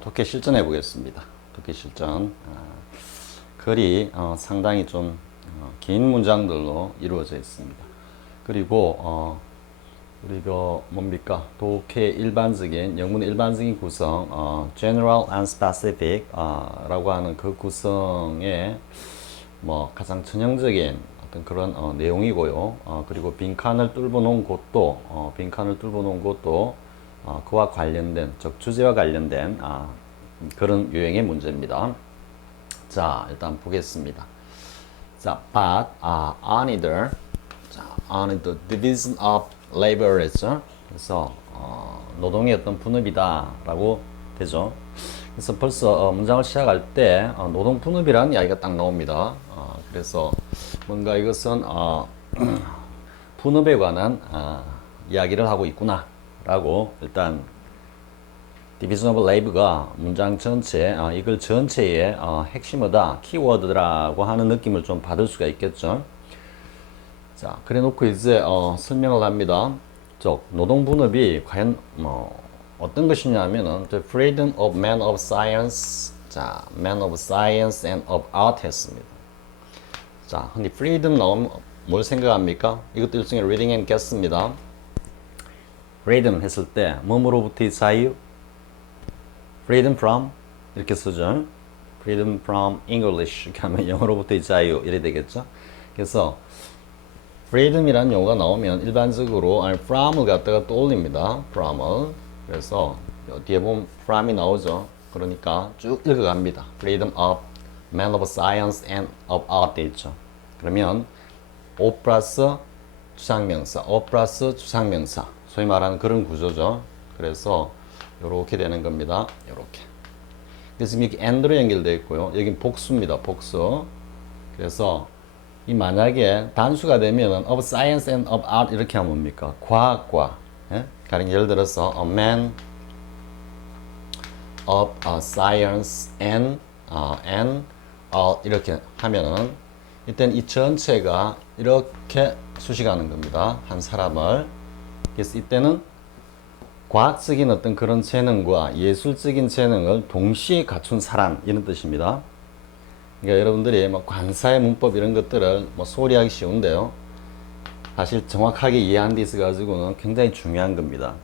독해 실전해 보겠습니다. 독해 실전. 글이 상당히 좀 긴 문장들로 이루어져 있습니다. 그리고 우리가 뭡니까? 독해 일반적인 영문의 일반적인 구성, general and specific 라고 하는 그 구성의 뭐 가장 전형적인 어떤 그런 내용이고요. 그리고 빈칸을 뚫어 놓은 곳도 그와 관련된 즉 주제와 관련된 그런 유형의 문제입니다. 자, 일단 보겠습니다. 자, but neither on the division of labor 했죠. 그래서 노동의 어떤 분업이다라고 되죠. 그래서 벌써 문장을 시작할 때 노동 분업이라는 이야기가 딱 나옵니다. 그래서 뭔가 이것은 분업에 관한 이야기를 하고 있구나라고 일단 디비전 오브 레이브가 문장 전체, 이걸 전체의 핵심어다, 키워드라고 하는 느낌을 좀 받을 수가 있겠죠. 자, 그래 놓고 이제 설명을 합니다. 노동 분업이 과연 어떤 것이냐면은 the freedom of man of science, 자, man of science and of art 했습니다. 자, 흔히 freedom 나오면 뭘 생각합니까? 이것도 일종의 reading and guess입니다. freedom 했을 때 뭐뭐로부터의 자유? freedom from 이렇게 쓰죠. freedom from English 이렇게 하면 영어로부터의 자유 이래 되겠죠. 그래서 freedom이라는 용어가 나오면 일반적으로 from을 갖다가 떠올립니다. from을. 그래서 뒤에 보면 from이 나오죠. 그러니까 쭉 읽어갑니다. freedom of man of science and of art 돼 있죠. 그러면 O 플러스 주상명사, O 플러스 주상명사 소위 말하는 그런 구조죠. 그래서 이렇게 되는 겁니다. 이렇게. 그래서 이렇게 and로 연결되어 있고요. 여긴 복수입니다. 복수. 그래서 이 만약에 단수가 되면 of science and of art 이렇게 하면 뭡니까? 과학과 가령 예를 들어서 a man of science and 이렇게 하면은 이때는 이 전체가 이렇게 수식하는 겁니다. 한 사람을. 그래서 이때는 과학적인 어떤 그런 재능과 예술적인 재능을 동시에 갖춘 사람 이런 뜻입니다. 그러니까 여러분들이 관사의 문법 이런 것들을 소리하기 쉬운데요. 사실 정확하게 이해한 데 있어 가지고는 굉장히 중요한 겁니다.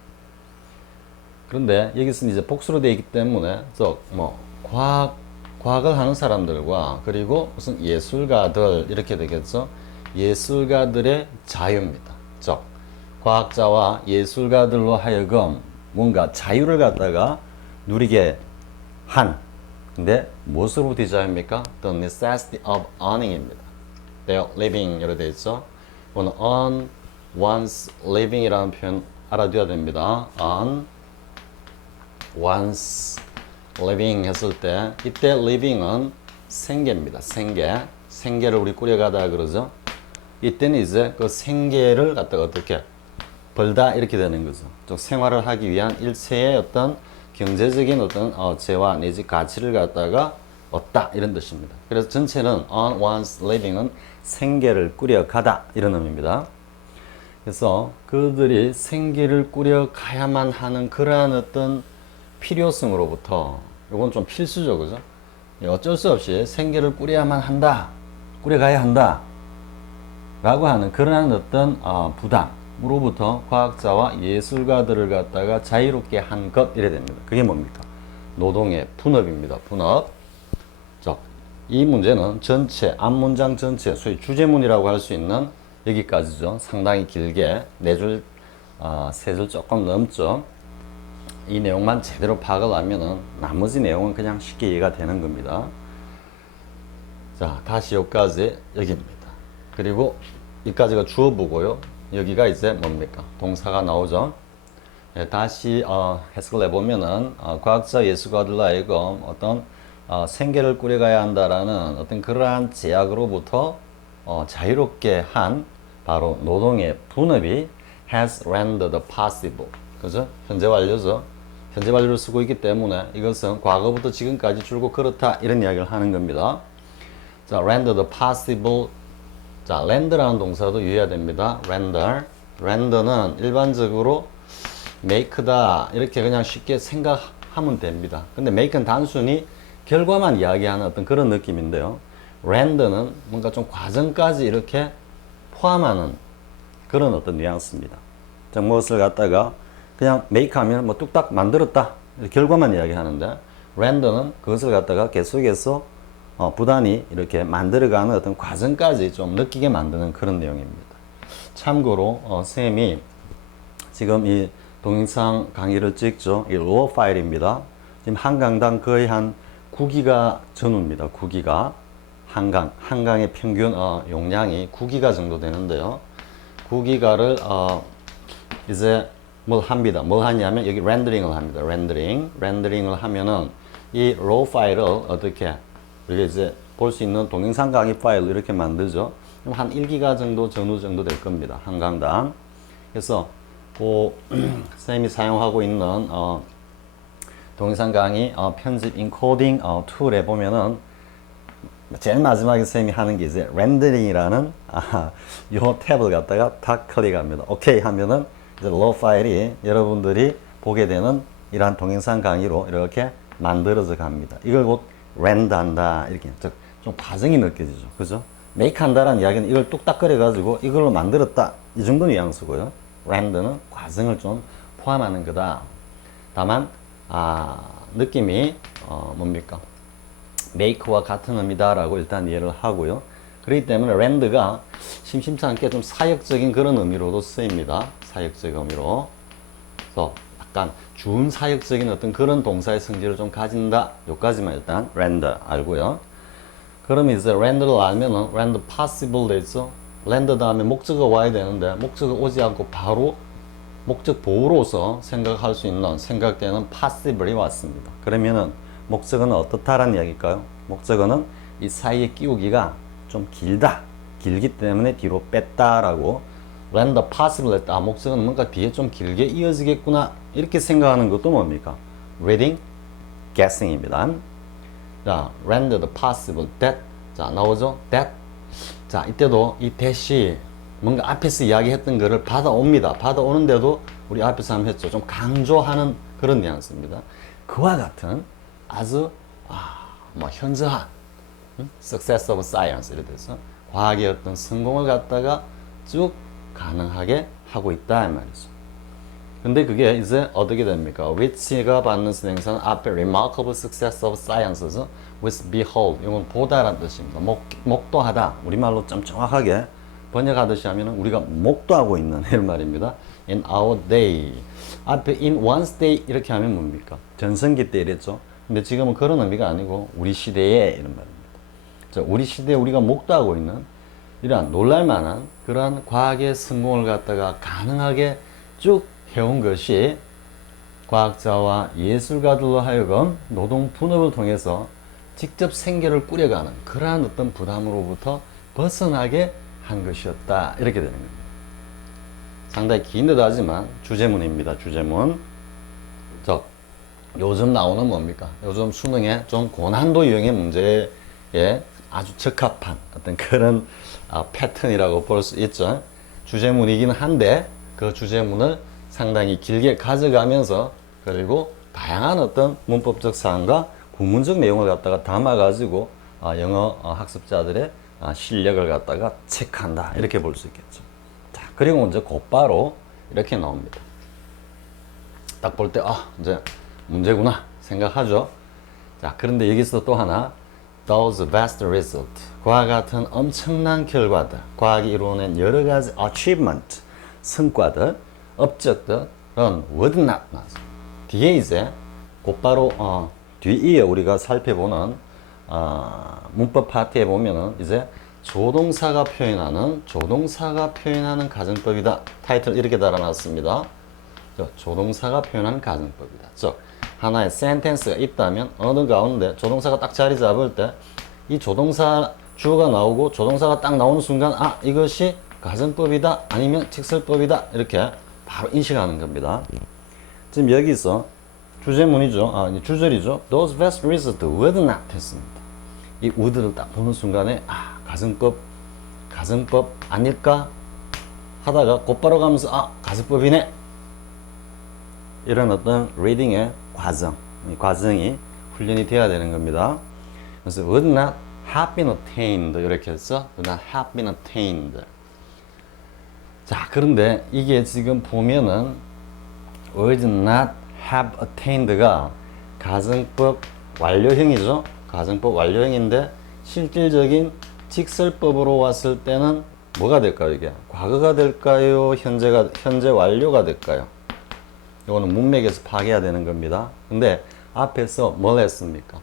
그런데 여기서는 이제 복수로 되어 있기 때문에 과학을 하는 사람들과 그리고 무슨 예술가들 이렇게 되겠죠. 예술가들의 자유입니다. 즉 과학자와 예술가들로 하여금 뭔가 자유를 갖다가 누리게 한 근데 무엇으로부터 자유입니까? The necessity of earning입니다. Their living 이렇게 되어 있죠. 오늘 earn one's living이라는 표현 알아둬야 됩니다. earn one's living 했을 때 이때 living은 생계입니다. 생계를 우리 꾸려가다 그러죠. 이때는 이제 그 생계를 갖다가 어떻게 벌다 이렇게 되는 거죠. 즉 생활을 하기 위한 일체의 어떤 경제적인 어떤 재화 내지 가치를 갖다가 얻다 이런 뜻입니다. 그래서 전체는 on one's living은 생계를 꾸려가다 이런 의미입니다. 그래서 그들이 생계를 꾸려가야만 하는 그러한 어떤 필요성으로부터 이건 좀 필수죠, 그죠? 어쩔 수 없이 생계를 꾸려야만 한다, 꾸려가야 한다 라고 하는 그러한 어떤 부담으로부터 과학자와 예술가들을 갖다가 자유롭게 한 것 이래 됩니다. 그게 뭡니까? 노동의 분업입니다. 분업. 이 문제는 전체 앞문장 전체 소위 주제문이라고 할 수 있는 여기까지죠. 상당히 길게 4줄 3줄 조금 넘죠. 이 내용만 제대로 파악을 하면은 나머지 내용은 그냥 쉽게 이해가 되는 겁니다. 자, 다시 여기까지 여기입니다. 그리고 여기까지가 주어보고요. 여기가 이제 뭡니까? 동사가 나오죠. 다시 해석을 해보면은 과학자 예술가들로 하여금 어떤 생계를 꾸려가야 한다라는 어떤 그러한 제약으로부터 자유롭게 한 바로 노동의 분업이 has rendered possible. 그죠? 현재 완료죠. 현재 완료를 쓰고 있기 때문에 이것은 과거부터 지금까지 줄곧 그렇다 이런 이야기를 하는 겁니다. 자, rendered possible. 자, render라는 동사도 유의해야 됩니다. render는 일반적으로 make다 이렇게 그냥 쉽게 생각하는 하면 됩니다. 근데 make는 단순히 결과만 이야기하는 어떤 그런 느낌인데요. render는 뭔가 좀 과정까지 이렇게 포함하는 그런 어떤 뉘앙스입니다. 자, 무엇을 갖다가 그냥 make 하면 뭐 뚝딱 만들었다. 결과만 이야기하는데 render는 그것을 갖다가 계속해서 부단히 이렇게 만들어가는 어떤 과정까지 좀 느끼게 만드는 그런 내용입니다. 참고로 쌤이 지금 이 동영상 강의를 찍죠. 이 로어 파일입니다. 지금 한 강당 거의 한 9기가 전후입니다. 9기가 한강의 평균 용량이 9기가 정도 되는데요. 9기가를 이제 뭘 합니다. 뭘 하냐면 여기 렌더링을 합니다. 렌더링을 하면은 이 로우 파일을 어떻게 우리가 이제 볼 수 있는 동영상 강의 파일을 이렇게 만들죠. 그럼 한 1기가 정도 전후 정도 될 겁니다. 한 강당. 그래서 쌤이 사용하고 있는 동영상 강의 편집 인코딩 툴에 보면은 제일 마지막에 쌤이 하는 게 이제 렌더링이라는 요 탭을 갖다가 다 클릭합니다. 오케이 하면은 이제 로 파일이 여러분들이 보게 되는 이러한 동영상 강의로 이렇게 만들어져 갑니다. 이걸 곧 렌더한다 이렇게 좀 과정이 느껴지죠. 그죠? 메이크 한다라는 이야기는 이걸 뚝딱 끓여가지고 이걸로 만들었다 이 정도 뉘앙스고요. 렌더는 과정을 좀 포함하는 거다. 다만 느낌이 뭡니까? 메이크와 같은 의미다라고 일단 이해를 하고요. 그렇기 때문에 렌더가 심심치 않게 좀 사역적인 그런 의미로도 쓰입니다. 사역적 의미로. 그래서 약간 준사역적인 어떤 그런 동사의 성질을 좀 가진다. 요까지만 일단 렌더 알고요. 그러면 이제 렌더를 알면은 렌더 possible 되죠. 렌더 다음에 목적어가 와야 되는데 목적어 오지 않고 바로 목적 보호로서 생각할 수 있는 생각되는 possible이 왔습니다. 그러면은 목적어는 어떻다라는 이야기일까요? 목적어는 이 사이에 끼우기가 좀 길기 때문에 뒤로 뺐다라고 render possible 했다. 목적어는 뭔가 뒤에 좀 길게 이어지겠구나 이렇게 생각하는 것도 뭡니까? reading, guessing입니다. 자, render the possible that 자 나오죠? that 자 이때도 이 that이 뭔가 앞에서 이야기했던 거를 받아옵니다. 받아오는데도 우리 앞에서 한번 했죠. 좀 강조하는 그런 뉘앙스입니다. 그와 같은 아주 뭐 현저한 success of science 이래 돼서 과학의 어떤 성공을 갖다가 쭉 가능하게 하고 있다 이 말이죠. 근데 그게 이제 어떻게 됩니까? which가 받는 선행사는 앞에 remarkable success of sciences with behold 이건 보다라는 뜻입니다. 목도하다 우리말로 좀 정확하게 번역하듯이 하면 우리가 목도하고 있는 이런 말입니다. in our day 앞에 in one's day 이렇게 하면 뭡니까? 전성기 때 이랬죠. 근데 지금은 그런 의미가 아니고 우리 시대에 이런 말입니다. 자, 우리 시대에 우리가 목도하고 있는 이러한 놀랄만한 그러한 과학의 성공을 갖다가 가능하게 쭉 해온 것이 과학자와 예술가들로 하여금 노동 분업을 통해서 직접 생계를 꾸려가는 그러한 어떤 부담으로부터 벗어나게 한 것이었다 이렇게 되는 겁니다. 상당히 긴 듯 하지만 주제문입니다. 주제문. 자, 요즘 나오는 뭡니까? 요즘 수능에 좀 고난도 유형의 문제에 아주 적합한 어떤 그런 패턴이라고 볼 수 있죠. 주제문이긴 한데 그 주제문을 상당히 길게 가져가면서 그리고 다양한 어떤 문법적 사항과 구문적 내용을 갖다가 담아가지고 영어 학습자들의 실력을 갖다가 체크한다 이렇게 볼 수 있겠죠. 자, 그리고 이제 곧바로 이렇게 나옵니다. 딱 볼 때 이제 문제구나 생각하죠. 자, 그런데 여기서 또 하나 those vast result 그와 같은 엄청난 결과들 과학이 이루어낸 여러 가지 achievement 성과들 업적들은 would not 뒤에 이제 곧바로 뒤에 우리가 살펴보는 문법 파트에 보면은 이제 조동사가 표현하는 가정법이다. 타이틀 이렇게 달아놨습니다. 조동사가 표현하는 가정법이다. 즉 하나의 센텐스가 있다면 어느 가운데 조동사가 딱 자리 잡을 때 이 조동사 주어가 나오고 조동사가 딱 나오는 순간 이것이 가정법이다 아니면 직설법이다 이렇게 바로 인식하는 겁니다. 지금 여기서 주제문이죠. 주절이죠. Those vast results would not 했습니다. 이 would를 딱 보는 순간에 가정법 아닐까 하다가 곧바로 가면서 가정법이네 이런 어떤 리딩의 과정 이 과정이 훈련이 돼야 되는 겁니다. 그래서 would not have been attained 이렇게 해서 would not have been attained. 자, 그런데 이게 지금 보면은 would not have attained가 가정법 완료형이죠. 가정법 완료형인데 실질적인 직설법으로 왔을 때는 뭐가 될까요? 이게 과거가 될까요? 현재 완료가 될까요? 이거는 문맥에서 파악해야 되는 겁니다. 근데 앞에서 뭘 했습니까?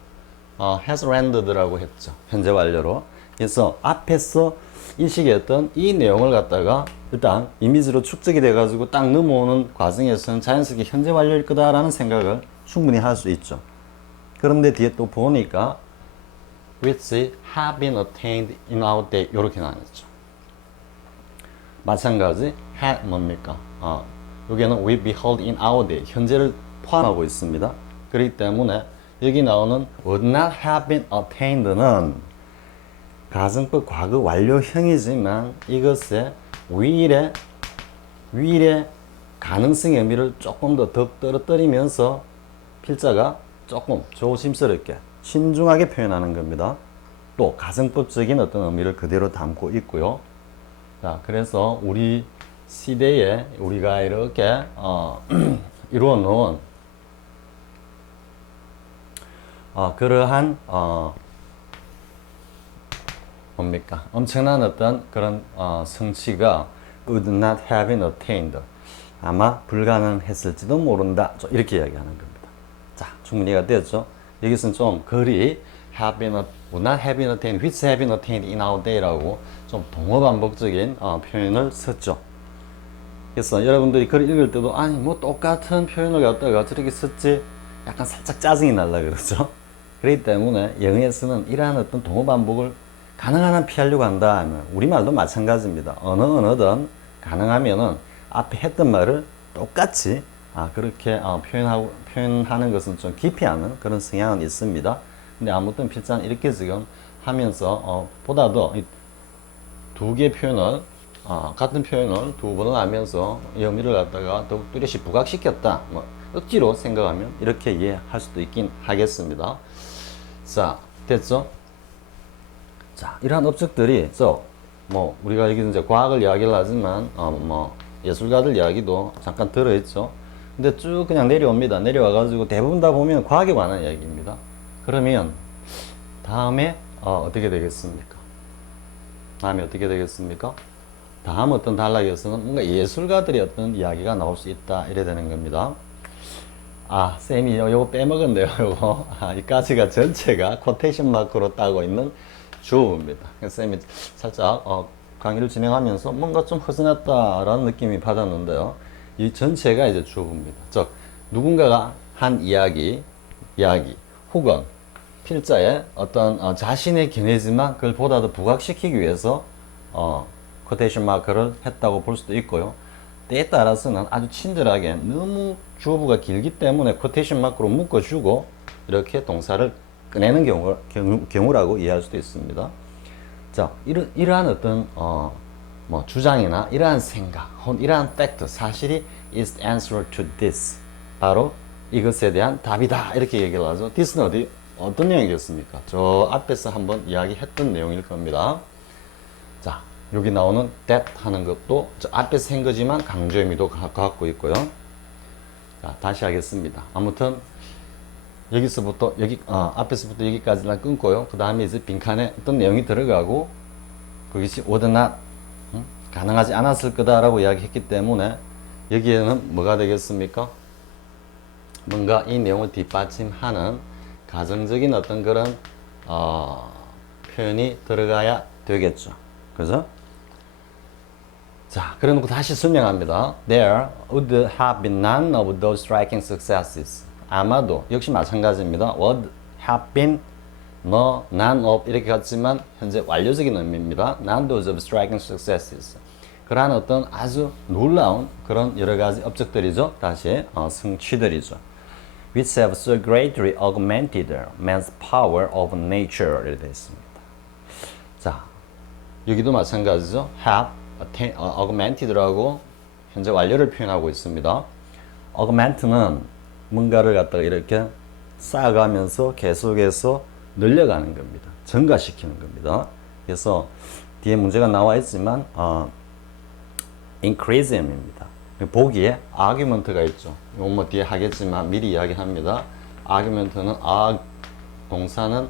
has rendered라고 했죠. 현재 완료로. 그래서 앞에서 인식했던 이 내용을 갖다가 일단 이미지로 축적이 돼가지고 딱 넘어오는 과정에서는 자연스럽게 현재 완료일 거다라는 생각을 충분히 할 수 있죠. 그런데 뒤에 또 보니까 which have been attained in our day 이렇게 나뉘었죠. 마찬가지 had 뭡니까? 여기에는 we behold in our day 현재를 포함하고 있습니다. 그렇기 때문에 여기 나오는 would not have been attained는 가정법 과거 완료형이지만 이것의 위일의 가능성의 의미를 조금 더 떨어뜨리면서 필자가 조금 조심스럽게 신중하게 표현하는 겁니다. 또 가정법적인 어떤 의미를 그대로 담고 있고요. 자, 그래서 우리 시대에 우리가 이렇게 이루어 놓은 그러한 뭡니까? 엄청난 어떤 그런 성취가 would not have been attained. 아마 불가능했을지도 모른다. 이렇게 이야기하는 겁니다. 자, 충분히 이해가 되었죠? 여기서는 좀 글이 would not have been attained, which have been attained in our day라고 좀 동어 반복적인 표현을 썼죠. 그래서 여러분들이 글을 읽을 때도 아니 뭐 똑같은 표현을 갖다가 저렇게 썼지 약간 살짝 짜증이 날라 그러죠. 그렇기 때문에 영어에서는 이러한 어떤 동어 반복을 가능한 한 피하려고 한다 하면 우리말도 마찬가지입니다. 언어든 가능하면은 앞에 했던 말을 똑같이 그렇게 표현하는 것은 좀 기피하는 그런 성향은 있습니다. 근데 아무튼 필자는 이렇게 지금 하면서 보다 더 두 개의 표현을 같은 표현을 두 번을 하면서 의미를 갖다가 더욱 뚜렷이 부각시켰다. 뭐 억지로 생각하면 이렇게 이해할 수도 있긴 하겠습니다. 자, 됐죠? 자, 이러한 업적들이 뭐 우리가 여기 이제 과학을 이야기를 하지만 뭐 예술가들 이야기도 잠깐 들어있죠. 근데 쭉 그냥 내려옵니다. 내려와가지고 대부분 다 보면 과학에 관한 이야기입니다. 그러면 다음에 어떻게 되겠습니까? 다음에 어떻게 되겠습니까? 다음 어떤 단락에서는 뭔가 예술가들의 어떤 이야기가 나올 수 있다 이래 되는 겁니다. 쌤이 요거 빼먹었네요. 요거 이까지가 전체가 코테이션 마크로 따고 있는 주어입니다. 쌤이 살짝 강의를 진행하면서 뭔가 좀 허전했다라는 느낌이 받았는데요. 이 전체가 이제 주어입니다. 즉 누군가가 한 이야기 혹은 필자의 어떤 자신의 견해지만 그걸 보다 더 부각시키기 위해서 코테이션 마크를 했다고 볼 수도 있고요. 때에 따라서는 아주 친절하게 너무 주어부가 길기 때문에 코테이션 마크로 묶어주고 이렇게 동사를 꺼내는 경우라고 이해할 수도 있습니다. 자, 이러한 어떤 뭐 주장이나 이러한 생각 혹은 이러한 팩트 사실이 is the answer to this 바로 이것에 대한 답이다 이렇게 얘기를 하죠. this는 어떤 내용이겠습니까? 저 앞에서 한번 이야기했던 내용일 겁니다. 자, 여기 나오는 that 하는 것도 저 앞에서 한 거지만 강조 의미도 갖고 있고요. 자, 다시 하겠습니다. 아무튼 여기서부터 앞에서부터 여기까지는 끊고요. 그 다음에 이제 빈칸에 어떤 내용이 들어가고 그것이 would not 가능하지 않았을 거다라고 이야기했기 때문에 여기에는 뭐가 되겠습니까? 뭔가 이 내용을 뒷받침하는 가정적인 어떤 그런 표현이 들어가야 되겠죠. 그죠? 자, 그래놓고 다시 설명합니다. There would have been none of those striking successes. 아마도 역시 마찬가지입니다. would have been none of 이렇게 갔지만 현재 완료적인 의미입니다. none of those striking successes. 그러한 어떤 아주 놀라운 그런 여러 가지 업적들이죠. 다시 성취들이죠. which have so greatly augmented man's power of nature 이렇게 되어 있습니다. 자, 여기도 마찬가지죠. have augmented라고 현재 완료를 표현하고 있습니다. augment는 뭔가를 갖다가 이렇게 쌓아가면서 계속해서 늘려가는 겁니다. 증가시키는 겁니다. 그래서 뒤에 문제가 나와 있지만 increase입니다. 보기에 argument가 있죠. 이건 뭐 뒤에 하겠지만 미리 이야기합니다. argument는 동사는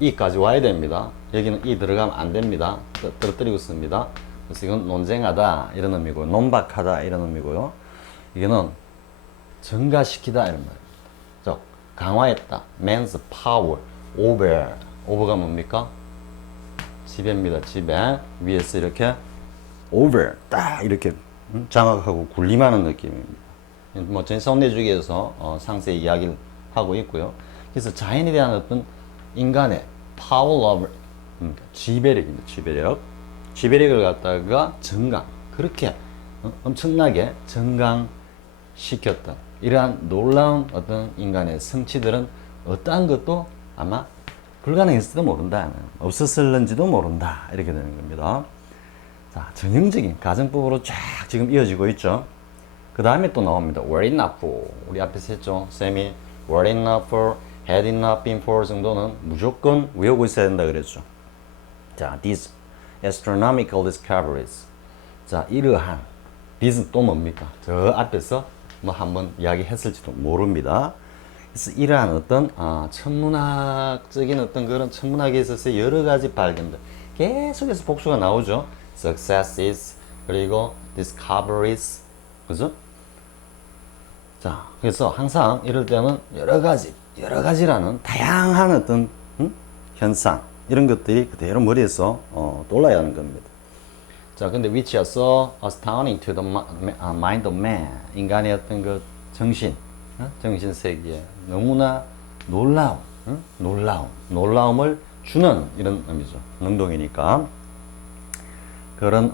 이까지 와야 됩니다. 여기는 이 들어가면 안 됩니다. 떨어뜨리고 씁니다. 그래서 이건 논쟁하다 이런 의미고요. 논박하다 이런 의미고요. 이거는 증가시키다 이런 말입니다. 즉 강화했다. man's power over가 뭡니까? 지배입니다. 지배. 위에서 이렇게 over 딱 이렇게 장악하고 군림하는 느낌입니다. 뭐 전성내주기에서 상세히 이야기를 하고 있고요. 그래서 자연에 대한 어떤 인간의 power of 지배력입니다. 지배력을 갖다가 증강 그렇게 엄청나게 증강시켰던 이러한 놀라운 어떤 인간의 성취들은 어떠한 것도 아마 불가능했을지도 모른다. 없었을는지도 모른다. 이렇게 되는 겁니다. 자, 전형적인 가정법으로 쫙 지금 이어지고 있죠. 그 다음에 또 나옵니다. were enough. 우리 앞에서 했죠. 쌤이 were enough, had enough been for 정도는 무조건 외우고 있어야 된다 그랬죠. 자, these astronomical discoveries. 자, 이러한 these 또 뭡니까? 저 앞에서 뭐 한번 이야기했을지도 모릅니다. 그래서 이러한 어떤 천문학적인 어떤 그런 천문학에 있어서 여러 가지 발견들 계속해서 복수가 나오죠. successes 그리고 discoveries 그죠? 자, 그래서 항상 이럴 때는 여러 가지라는 다양한 어떤 현상 이런 것들이 그대로 머리에서 떠올라야 하는 겁니다. 자, 근데 which are so astounding to the mind of man. 인간의 어떤 그 정신 세계에 너무나 놀라움을 주는 이런 의미죠. 능동이니까. 그런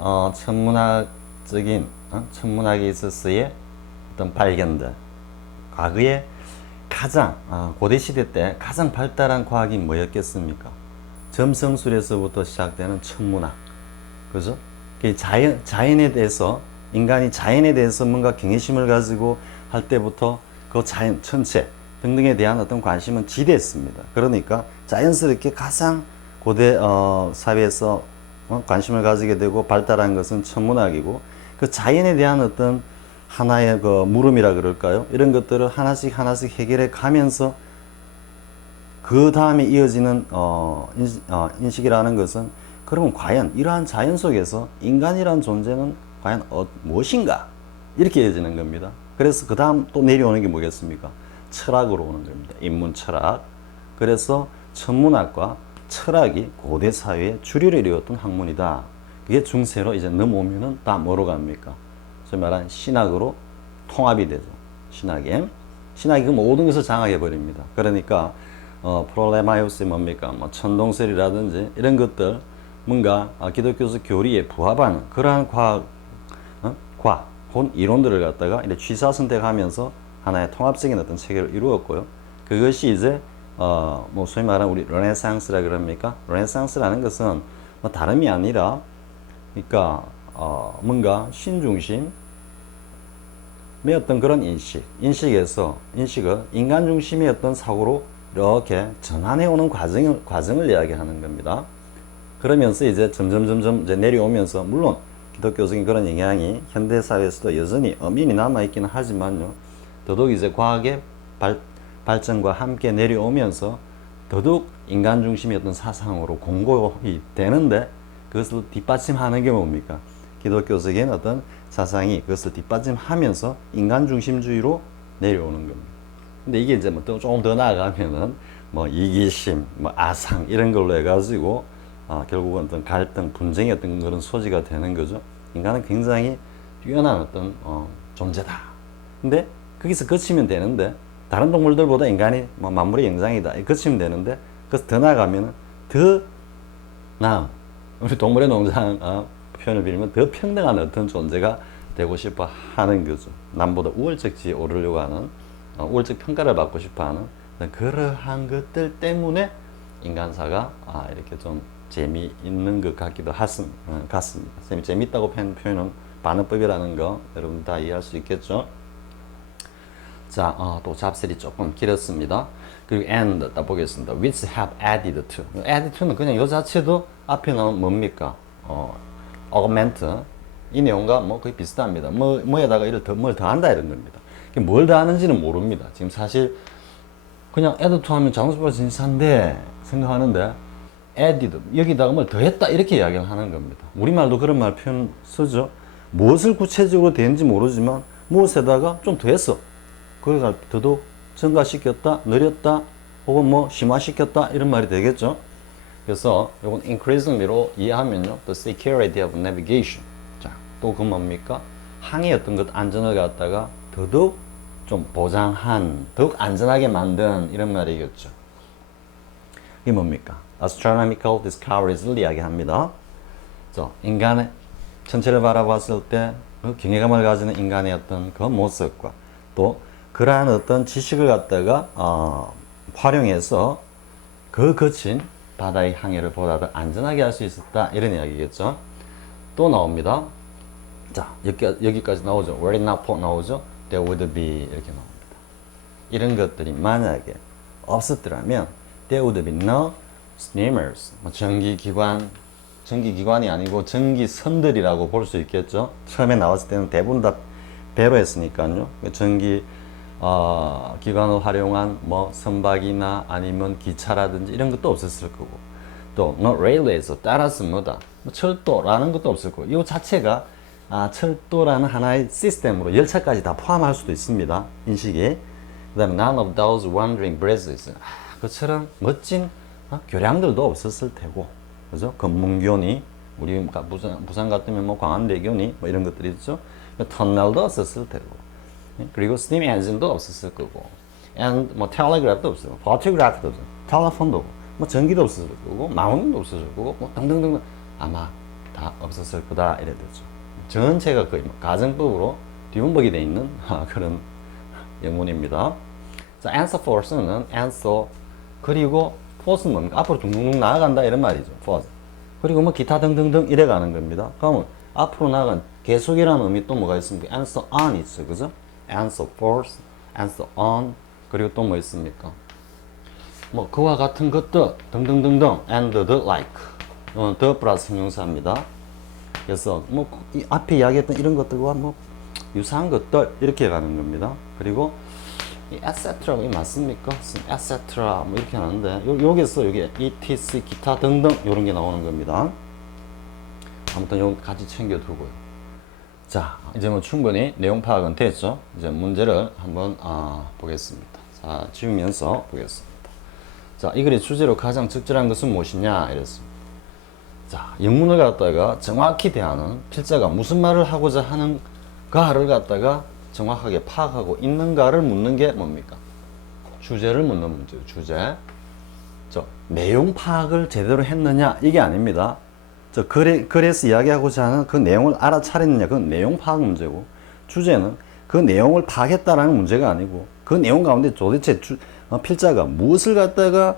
천문학에 있어서의 어떤 발견들. 과거에 가장 고대 시대 때 가장 발달한 과학이 뭐였겠습니까? 점성술에서부터 시작되는 천문학. 그죠? 자연에 대해서 인간이 자연에 대해서 뭔가 경외심을 가지고 할 때부터 그 자연 천체 등등에 대한 어떤 관심은 지대했습니다. 그러니까 자연스럽게 가장 고대 사회에서 관심을 가지게 되고 발달한 것은 천문학이고 그 자연에 대한 어떤 하나의 그 물음이라 그럴까요? 이런 것들을 하나씩 해결해 가면서 그 다음에 이어지는 인식이라는 것은 그러면 과연 이러한 자연 속에서 인간이란 존재는 과연 무엇인가? 이렇게 이어지는 겁니다. 그래서 그 다음 또 내려오는 게 뭐겠습니까? 철학으로 오는 겁니다. 인문 철학. 그래서 천문학과 철학이 고대 사회의 주류를 이루었던 학문이다. 그게 중세로 이제 넘어오면은 다 뭐로 갑니까? 소위 말하는 신학으로 통합이 되죠. 신학이 그 모든 것을 장악해 버립니다. 그러니까 프롤레마이오스 뭡니까? 뭐 천동설이라든지 이런 것들 뭔가 기독교적 교리에 부합하는 그러한 과학 혹은 이론들을 갖다가 이제 취사 선택하면서 하나의 통합적인 어떤 체계를 이루었고요. 그것이 이제 뭐 소위 말하는 우리 르네상스라 그럽니까? 르네상스라는 것은 뭐 다름이 아니라 그러니까 뭔가 신중심의 어떤 그런 인식을 인간 중심의 어떤 사고로 이렇게 전환해 오는 과정을 이야기하는 겁니다. 그러면서 이제 점점 이제 내려오면서 물론 기독교적인 그런 영향이 현대 사회에서도 여전히 엄연히 남아 있기는 하지만요. 더더욱 이제 과학의 발전과 함께 내려오면서 더더욱 인간 중심의 어떤 사상으로 공고히 되는데 그것을 뒷받침하는 게 뭡니까? 기독교적인 어떤 사상이 그것을 뒷받침하면서 인간 중심주의로 내려오는 겁니다. 근데 이게 이제 뭐 조금 더 나아가면은 뭐 이기심, 뭐 아상 이런 걸로 해가지고 결국은 어떤 갈등, 분쟁의 어떤 그런 소지가 되는 거죠. 인간은 굉장히 뛰어난 어떤 존재다. 근데 거기서 그치면 되는데 다른 동물들보다 인간이 뭐 만물의 영장이다. 그치면 되는데 그래서 더 나아가면 더 나은 우리 동물의 농장 표현을 빌면 더 평등한 어떤 존재가 되고 싶어 하는 거죠. 남보다 우월적 지위에 오르려고 하는 우월적 평가를 받고 싶어 하는 그러한 것들 때문에 인간사가 이렇게 좀 재미있는 것 같기도 같습니다. 재밌다고 표현은 반응법이라는 거 여러분 다 이해할 수 있겠죠? 자, 또 잡셀이 조금 길었습니다. 그리고 and 딱 보겠습니다. which have added to. add to는 그냥 이 자체도 앞에 나온 뭡니까? augment. 이 내용과 뭐 거의 비슷합니다. 뭐에다가 이를 뭘 더한다 이런 겁니다. 뭘 더하는지는 모릅니다. 지금 사실 그냥 add to 하면 장수발 진사인데 생각하는데 added 여기다가 뭘 더했다 이렇게 이야기를 하는 겁니다. 우리말도 그런 말 표현 쓰죠. 무엇을 구체적으로 되는지 모르지만 무엇에다가 좀 더했어. 그래가 더더욱 증가시켰다, 늘렸다, 혹은 뭐 심화시켰다 이런 말이 되겠죠. 그래서 이건 increasingly로 이해하면요, the security of navigation. 자, 또 그 뭡니까? 항해 어떤 것 안전을 갖다가 더더욱 좀 보장한, 더욱 안전하게 만든 이런 말이겠죠. 이게 뭡니까? astronomical discoveries 이야기합니다. 자, 인간의 전체를 바라봤을 때 그 경외감을 가지는 인간의 어떤 그 모습과 또 그러한 어떤 지식을 갖다가 활용해서 그 거친 바다의 항해를 보다 더 안전하게 할 수 있었다 이런 이야기겠죠. 또 나옵니다. 자, 여기까지 나오죠. were it not for 나오죠. there would be 이렇게 나옵니다. 이런 것들이 만약에 없었더라면 there would be no steamers. 전기기관이 아니고 전기선들이라고 볼 수 있겠죠. 처음에 나왔을 때는 대부분 다 배로 했으니까요. 전기 기관을 활용한 뭐 선박이나 아니면 기차라든지 이런 것도 없었을 거고, 또 no railways 따라서 뭐다 뭐 철도라는 것도 없을 거고, 이 자체가 철도라는 하나의 시스템으로 열차까지 다 포함할 수도 있습니다. 인식이. 그다음에 none of those wandering bridges. 그처럼 멋진 교량들도 없었을 테고, 그죠? 금문교니, 우리 부산 같으면 뭐 광안대교니, 뭐 이런 것들이 있죠. 터널도 없었을 테고, 그리고 스팀 엔진도 없었을 거고, and 뭐 텔레그래프도 없을 거고, 포토그래프도 없을 거고, 텔레폰도 없고, 뭐 전기도 없었을 거고, 망원경도 없었을 거고, 뭐 등등등 아마 다 없었을 거다 이래 되죠. 전체가 거의 뭐 가정법으로 뒤범벅이 돼 있는 그런 영문입니다. 자, answer force는 answer 그리고 force는 뭡니까? 앞으로 둥둥둥 나아간다 이런 말이죠. force. 그리고 뭐 기타 등등등 이래 가는 겁니다. 그러면 앞으로 나아간 계속이라는 의미 또 뭐가 있습니까? answer on 있죠. 그죠? answer force, answer on, 그리고 또 뭐 있습니까? 뭐 그와 같은 것들 등등등등 and the like. the 플러스 형용사입니다. 그래서 뭐 이 앞에 이야기했던 이런 것들과 뭐 유사한 것들 이렇게 가는 겁니다. 그리고 이 etc가 맞습니까? etc 뭐 이렇게 하는데 여기서 여기 etc 기타 등등 이런 게 나오는 겁니다. 아무튼 이거 같이 챙겨두고요. 자, 이제 뭐 충분히 내용 파악은 됐죠. 이제 문제를 한번 보겠습니다. 자, 지우면서 보겠습니다. 자, 이 글의 주제로 가장 적절한 것은 무엇이냐 이랬습니다. 자, 영문을 갖다가 정확히 대하는 필자가 무슨 말을 하고자 하는가를 갖다가 정확하게 파악하고 있는가를 묻는 게 뭡니까? 주제를 묻는 문제예요. 주제. 내용 파악을 제대로 했느냐 이게 아닙니다. 글에서 이야기하고자 하는 그 내용을 알아차렸느냐 그건 내용 파악 문제고, 주제는 그 내용을 파악했다라는 문제가 아니고 그 내용 가운데 도대체 필자가 무엇을 갖다가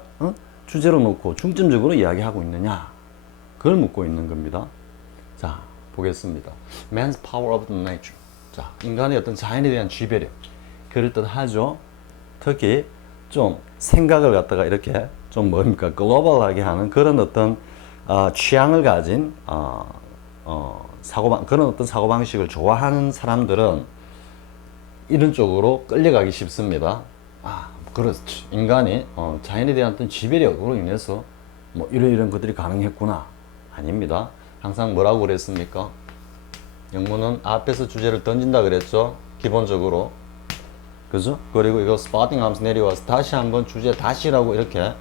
주제로 놓고 중점적으로 이야기하고 있느냐 그걸 묻고 있는 겁니다. 자, 보겠습니다. Man's power of the nature. 자, 인간의 어떤 자연에 대한 지배력 그럴 듯 하죠. 특히 좀 생각을 갖다가 이렇게 좀 뭡니까 글로벌하게 하는 그런 어떤 취향을 가진 그런 어떤 사고방식을 좋아하는 사람들은 이런 쪽으로 끌려가기 쉽습니다. 그렇지. 인간이 자연에 대한 어떤 지배력으로 인해서 뭐 이런 것들이 가능했구나. 아닙니다. 항상 뭐라고 그랬습니까? 영문은 앞에서 주제를 던진다 그랬죠. 기본적으로. 그죠? 그리고 이거 스파팅 하면서 내려와서 다시 한번 주제 다시라고 이렇게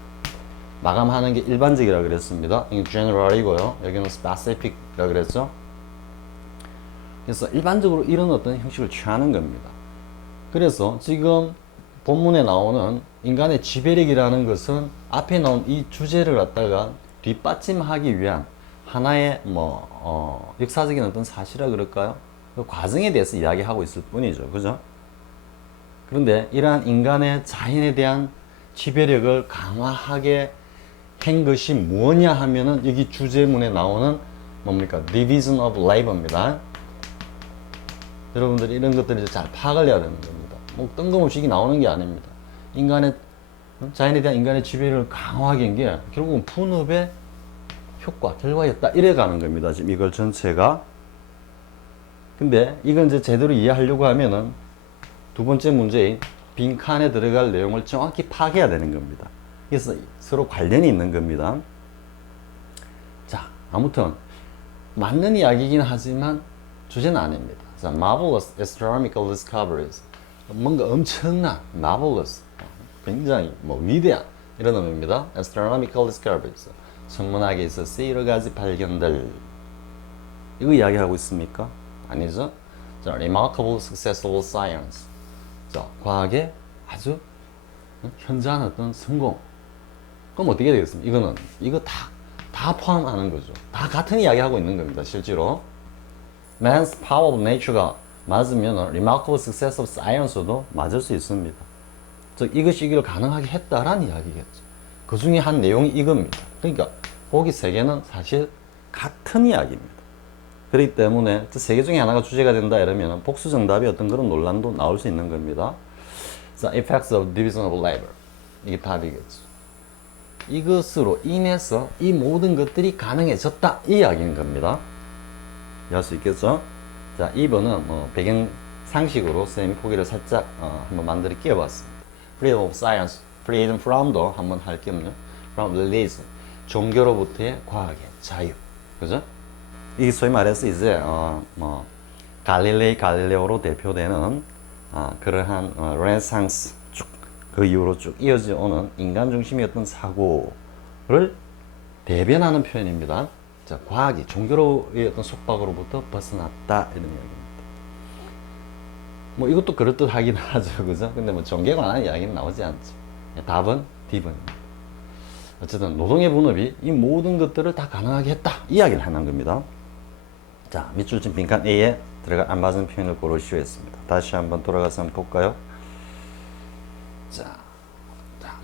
마감하는 게 일반적이라 그랬습니다. 이게 general이고요. 여기는 specific이라 그랬죠. 그래서 일반적으로 이런 어떤 형식을 취하는 겁니다. 그래서 지금 본문에 나오는 인간의 지배력이라는 것은 앞에 나온 이 주제를 갖다가 뒷받침하기 위한 하나의 역사적인 어떤 사실이라 그럴까요? 그 과정에 대해서 이야기하고 있을 뿐이죠. 그죠? 그런데 이러한 인간의 자연에 대한 지배력을 강화하게 한 것이 무엇냐 하면은 여기 주제문에 나오는 뭡니까? Division of Labor입니다. 여러분들이 이런 것들을 잘 파악을 해야 되는 겁니다. 뭐 뜬금없이 이게 나오는 게 아닙니다. 인간의 자연에 대한 인간의 지배를 강화하게 한 게 결국은 분업의 효과, 결과였다. 이래 가는 겁니다. 지금 이걸 전체가. 근데 이건 이제 제대로 이해하려고 하면은 두 번째 문제인 빈칸에 들어갈 내용을 정확히 파악해야 되는 겁니다. 그래서 서로 관련이 있는 겁니다. 자, 아무튼 맞는 이야기이긴 하지만 주제는 아닙니다. 자, marvelous astronomical discoveries. 뭔가 엄청난, marvelous, 굉장히 뭐 위대한 이런 의미입니다. astronomical discoveries. 천문학에 있어서 여러 가지 발견들. 이거 이야기하고 있습니까? 아니죠. 자, remarkable successful science. 자, 과학의 아주 현저한 어떤 성공. 그럼 어떻게 되겠습니까? 이거는 이거 다 포함하는 거죠. 다 같은 이야기 하고 있는 겁니다. 실제로 man's power of nature가 맞으면 remarkable success of science도 맞을 수 있습니다. 즉 이것이 이걸 가능하게 했다라는 이야기겠죠. 그 중에 한 내용이 이겁니다. 그러니까 보기 세 개는 사실 같은 이야기입니다. 그렇기 때문에 세 개 중에 하나가 주제가 된다 이러면 복수 정답이 어떤 그런 논란도 나올 수 있는 겁니다. 자, effects of division of labor. 이게 답이겠죠. 이것으로 인해서 이 모든 것들이 가능해졌다. 이 이야기인 겁니다. 이해할 수 있겠죠? 자, 2번은 배경 상식으로 쌤이 포기를 살짝 한번 만들어 끼워봤습니다. Freedom of science, freedom from도 한번 할 겸요. From religion, 종교로부터의 과학의 자유. 그죠? 이게 소위 말해서 이제 갈릴레오로 대표되는 그러한 르네상스 쭉 그 이후로 쭉 이어져 오는 인간 중심의 어떤 사고를 대변하는 표현입니다. 자, 과학이 종교로의 어떤 속박으로부터 벗어났다 이런 이야기입니다. 뭐 이것도 그럴듯하긴 하죠, 그죠? 근데 뭐 종교에 관한 이야기는 나오지 않죠. 답은 D번입니다. 어쨌든 노동의 분업이 이 모든 것들을 다 가능하게 했다 이 이야기를 하는 겁니다. 자, 밑줄 친 빈칸 A에 들어갈 안 맞은 표현을 고르시오 했습니다. 다시 한번 돌아가서 한번 볼까요? 자,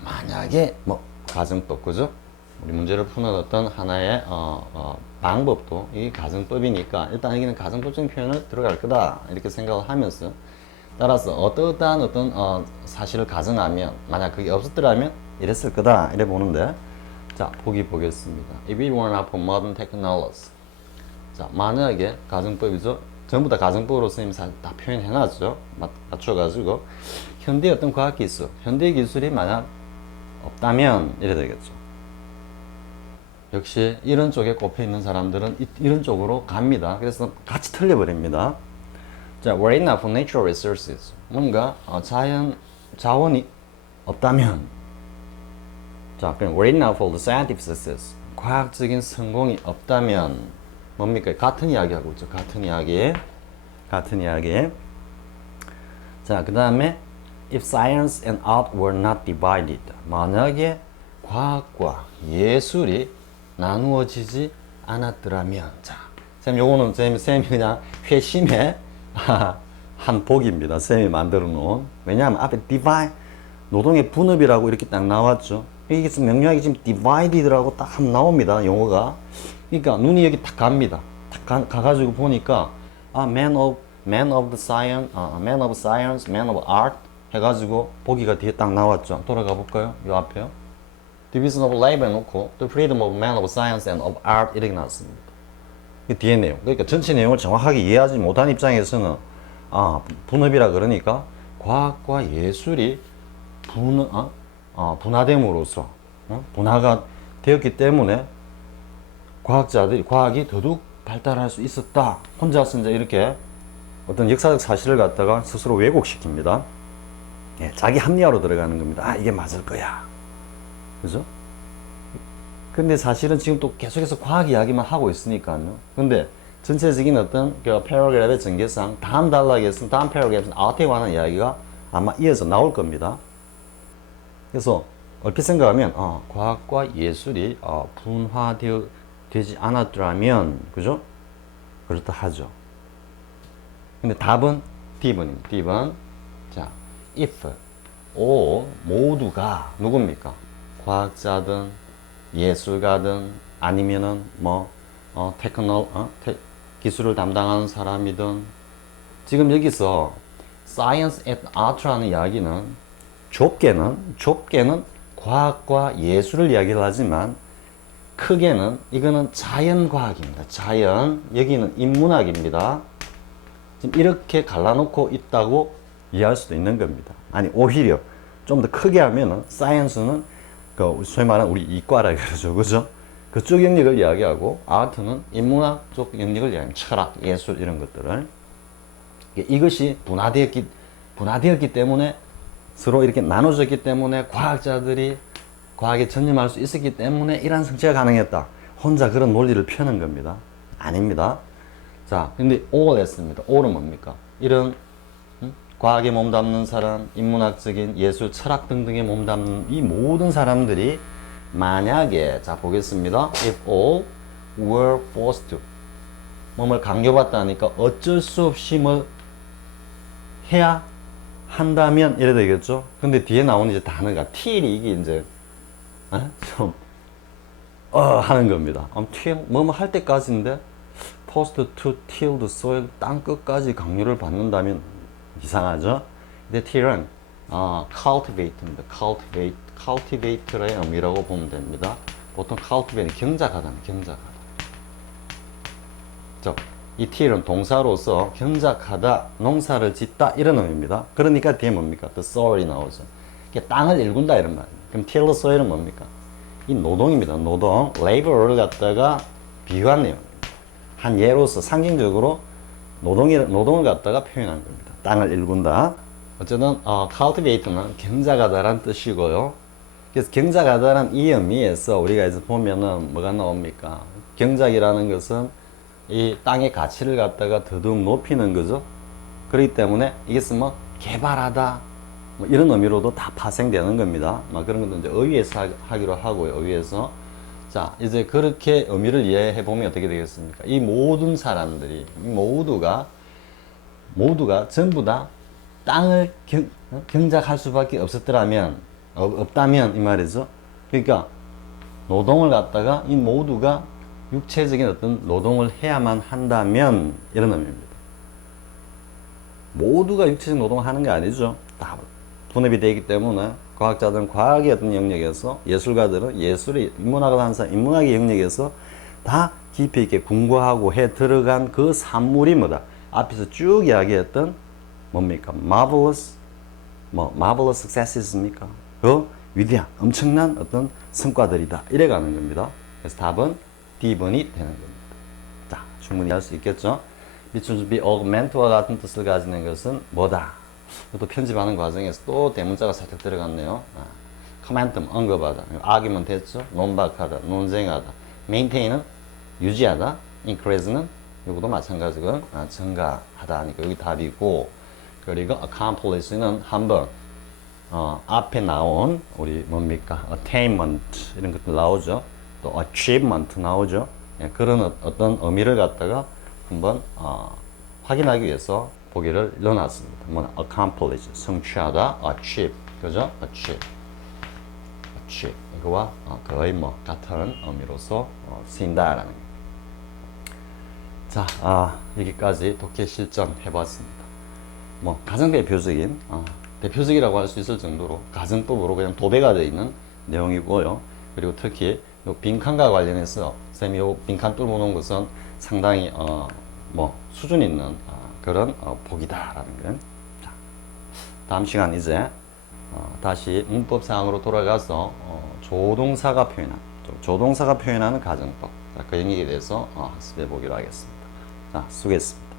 만약에 뭐 가정법, 그죠? 우리 문제를 푸는 어떤 하나의 방법도 이 가정법이니까 일단 여기는 가정법적인 표현을 들어갈 거다 이렇게 생각을 하면서 따라서 어떠한 어떤 사실을 가정하면 만약 그게 없었더라면 이랬을 거다 이래 보는데 자, 보기 보겠습니다. If we were not for modern technologies. 자, 만약에 가정법이죠. 전부 다 가정법으로 선생님이 다 표현해놨죠. 맞춰가지고 현대 어떤 과학기술, 현대 기술이 만약 없다면 이래 되겠죠. 역시 이런 쪽에 꼽혀 있는 사람들은 이런 쪽으로 갑니다. 그래서 같이 틀려버립니다. 자, were it not for natural resources. 뭔가 자원이 없다면 자, 그럼 were it not for the scientific success. 과학적인 성공이 없다면 뭡니까? 같은 이야기 하고 있죠. 같은 이야기. 자, 그 다음에 if science and art were not divided. 만약에 과학과 예술이 나누어지지 않았더라면. 자, 쌤 요거는 쌤이 그냥 회심의 한 복입니다. 쌤이 만들어 놓은. 왜냐하면 앞에 divide 노동의 분업이라고 이렇게 딱 나왔죠. 이게 명료하게 지금 divided라고 딱 나옵니다. 용어가. 그러니까 눈이 여기 딱 갑니다. 딱 가가지고 보니까 man of the science, man of science, man of art 해가지고 보기가 뒤에 딱 나왔죠. 돌아가 볼까요? 요 앞에요. Division of labor 해놓고 The freedom of man of science and of art 이렇게 나왔습니다. 이 뒤에 내용. 그러니까 전체 내용을 정확하게 이해하지 못한 입장에서는 분업이라 그러니까 과학과 예술이 분화됨으로써 분화가 되었기 때문에 과학이 더욱 발달할 수 있었다. 혼자서 이제 이렇게 어떤 역사적 사실을 갖다가 스스로 왜곡시킵니다. 예, 자기 합리화로 들어가는 겁니다. 이게 맞을 거야. 그죠? 근데 사실은 지금 또 계속해서 과학 이야기만 하고 있으니까요. 근데 전체적인 어떤 그 패러그래프의 전개상 다음 단락에서는 다음 패러그래프에서는 아트에 관한 이야기가 아마 이어서 나올 겁니다. 그래서 얼핏 생각하면 과학과 예술이 분화되지 않았더라면 그죠? 그렇다 하죠. 근데 답은 D번입니다. D번. 자, if 모두가 누굽니까? 과학자든 예술가든 아니면은 기술을 담당하는 사람이든 지금 여기서 science and art라는 이야기는 좁게는 과학과 예술을 이야기를 하지만 크게는 이거는 자연과학입니다. 자연, 여기는 인문학입니다. 지금 이렇게 갈라놓고 있다고 이해할 수도 있는 겁니다. 아니 오히려 좀 더 크게 하면은 science는 그 소위 말하는 우리 이과라 그러죠, 그죠? 그쪽 영역을 이야기하고 아트는 인문학 쪽 영역을 이야기합니다. 철학, 예술 이런 것들을 이것이 분화되었기 때문에 서로 이렇게 나눠졌기 때문에 과학자들이 과학에 전념할 수 있었기 때문에 이러한 성취가 가능했다. 혼자 그런 논리를 펴는 겁니다. 아닙니다. 자, 근데 all 했습니다. all은 뭡니까? 이런 과학에 몸담는 사람, 인문학적인 예술, 철학 등등에 몸담는 이 모든 사람들이 만약에 자 보겠습니다. If all were forced to 뭐뭘 강요받다니까 어쩔 수 없이 뭐 해야 한다면 이래 되겠죠. 근데 뒤에 나오는 이제 단어가 till이 이게 이제 좀 하는 겁니다. till 뭐뭐 할 때까지인데 forced to till the soil 땅 끝까지 강요를 받는다면 이상하죠. 근데 till은 cultivate입니다. cultivate의 의미라고 보면 됩니다. 보통 cultivate는 경작하다는 경작하다. 이 till은 동사로서 경작하다, 농사를 짓다 이런 의미입니다. 그러니까 뒤에 뭡니까? the soil이 나오죠. 땅을 일군다 이런 말입니다. 그럼 till the soil은 뭡니까? 이 노동입니다. 노동, labor를 갖다가 비유한 내용입니다. 한 예로서 상징적으로 노동을 갖다가 표현한 겁니다. 땅을 일군다. 어쨌든 cultivate는 경작하다란 뜻이고요. 그래서 경작하다란 이 의미에서 우리가 이제 보면은 뭐가 나옵니까? 경작이라는 것은 이 땅의 가치를 갖다가 더더욱 높이는 거죠. 그렇기 때문에 이것은 뭐 개발하다 뭐 이런 의미로도 다 파생되는 겁니다. 막 그런 것도 이제 어휘에서 하기로 하고요. 어휘에서 자 이제 그렇게 의미를 이해해 보면 어떻게 되겠습니까? 이 모든 사람들이 모두가 전부 다 땅을 경작할 수밖에 없다면 이 말이죠. 그러니까 노동을 갖다가 이 모두가 육체적인 어떤 노동을 해야만 한다면 이런 의미입니다. 모두가 육체적 노동을 하는 게 아니죠. 다 분업이 되기 때문에 과학자들은 과학의 어떤 영역에서 예술가들은 예술의 인문학을 하는 사람 인문학의 영역에서 다 깊이 있게 궁구하고 해 들어간 그 산물이 뭐다. 앞에서 쭉 이야기했던 뭡니까? marvelous success입니까? 그 위대한 엄청난 어떤 성과들이다. 이래 가는 겁니다. 그래서 답은 D번이 되는 겁니다. 자, 충분히 할 수 있겠죠? 밑줄 be augment와 같은 뜻을 가지는 것은 뭐다? 또 편집하는 과정에서 또 대문자가 살짝 들어갔네요. commandum 언급하다, argument 됐죠? 논박하다, 논쟁하다, maintain은 유지하다, increase는 이것도 마찬가지고 증가하다 하니까 여기 답이고, 그리고 accomplish는 한번 앞에 나온 우리 뭡니까? attainment 이런 것도 나오죠. 또 achievement 나오죠. 예, 그런 어떤 의미를 갖다가 한번 확인하기 위해서 보기를 넣어놨습니다. 뭐 accomplish 성취하다, achieve 그죠? achieve 이거와 거의 뭐 같은 의미로서 쓰인다라는 거예요. 자, 여기까지 독해 실전 해봤습니다. 뭐 가장 대표적이라고 할 수 있을 정도로 가정법으로 그냥 도배가 되어 있는 내용이고요. 그리고 특히 요 빈칸과 관련해서 쌤이 요 빈칸 뚫어 놓은 것은 상당히 뭐 수준 있는 그런 복이다라는 거. 자, 다음 시간 이제 다시 문법상으로 돌아가서 조동사가 표현하는 가정법, 그 영역에 대해서 학습해 보기로 하겠습니다. 자, 수고했습니다.